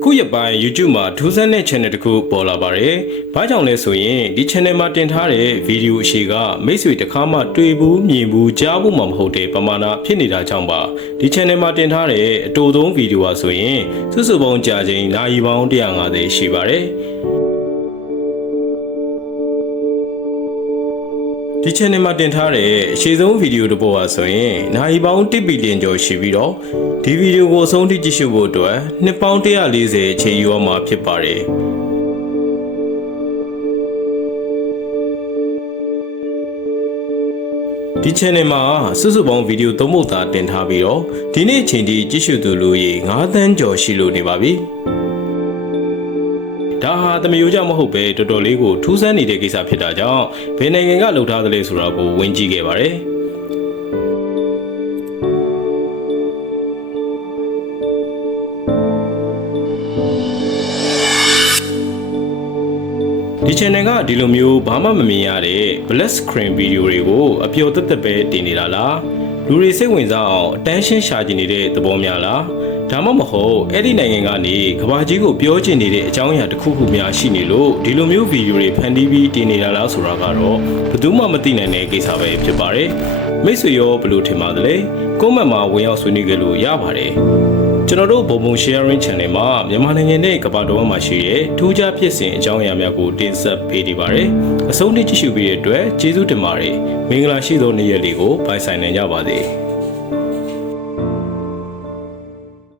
အခုရပိုင်း YouTube မှာထူးဆန်းတဲ့ channel တစ်ခုပေါ်လာပါတယ်။ဘာကြောင့်လဲဆိုရင်ဒီ channel မှာတင်ထားတဲ့ဗီဒီယိုအရှိကမိတ်ဆွေတစ်ခါမှတွေ့ဘူးမြင်ဘူးကြားဘူးမှမဟုတ်တဲ့ပမာဏဖြစ်နေတာကြောင့်ပါ။ဒီ channel မှာတင်ထားတဲ့အတူဆုံးဗီဒီယိုဟာဆိုရင်စုစုပေါင်းကြာချိန်နာရီပေါင်း150ရှိပါတယ်။ဒီ channel မှာတင်ထားတဲ့အရှိဆုံးဗီဒီယိုတစ်ပုဒ်ဟာဆိုရင်နာရီပေါင်း1ဘီလီယံကျော်ရှိပြီးတော့ဒီဗီဒီယိုကိုအဆုံးထိကြည့်ရှုဖို့အတွက်နှစ်ပေါင်း140အချိန်ယူရမှာဖြစ်ပါတယ်ဒီ channel မှာစုစုပေါင်းဗီဒီယို3ပုဒ်သာတင်ထားပြီးတော့ဒီနေ့အချိန်ထိကြည့်ရှုသူလူကြီး9သန်းကျော်ရှိလို့နေပါပြီဒါဟာတမျိုးကြောင့်မဟုတ်ပဲတော်တော်လေးကိုထူးဆန်းနေတဲ့ကိစ္စဖြစ်တာကြောင့်ဘယ်နိုင်ငံကလှုပ်ထားသလဲဆိုတာကိုဝင်ကြည့်ခဲ့ပါတယ်ဒီ channel ကဒီလိုမျိုးဘာမှမမြင်ရတဲ့ black screen ဗီဒီယိုတွေကိုအပျော်သက်သက်ပဲတင်နေတာလားလူတွေစိတ်ဝင်စားအောင် attention ရှာချင်နေတဲ့သဘောများလားဒါမှမဟုတ်အဲ့ဒီနိုင်ငံကနေကဘာကြီးကိုပြောချင်နေတဲ့အကြောင်းအရာတစ်ခုခုများရှိနေလို့ဒီလိုမျိုးဗီဒီယိုတွေဖန်တီးပြီးတင်နေတာလားဆိုတာကတော့ဘယ်သူမှမသိနိုင်တဲ့ကိစ္စပဲဖြစ်ပါတယ်မိတ်ဆွေရောဘယ်လိုထင်ပါသလဲ comment မှာဝင်ရောက်ဆွေးနွေးကြလို့ရပါတယ်ကျွန်တော်တို့ဘုံဘုံ sharing channel မှာမြန်မာနိုင်ငံနဲ့ကမ္ဘာတော်မှာရှိတဲ့ထူးခြားဖြစ်စဉ်အကြောင်းအရာများကိုတင်ဆက်ပေးနေပါတယ်အဆုံးထိကြည့်ရှုပေးတဲ့အတွက်ကျေးဇူးတင်ပါတယ်မင်္ဂလာရှိသောနေ့ရက်လေးကိုပိုင်ဆိုင်နိုင်ကြပါစေ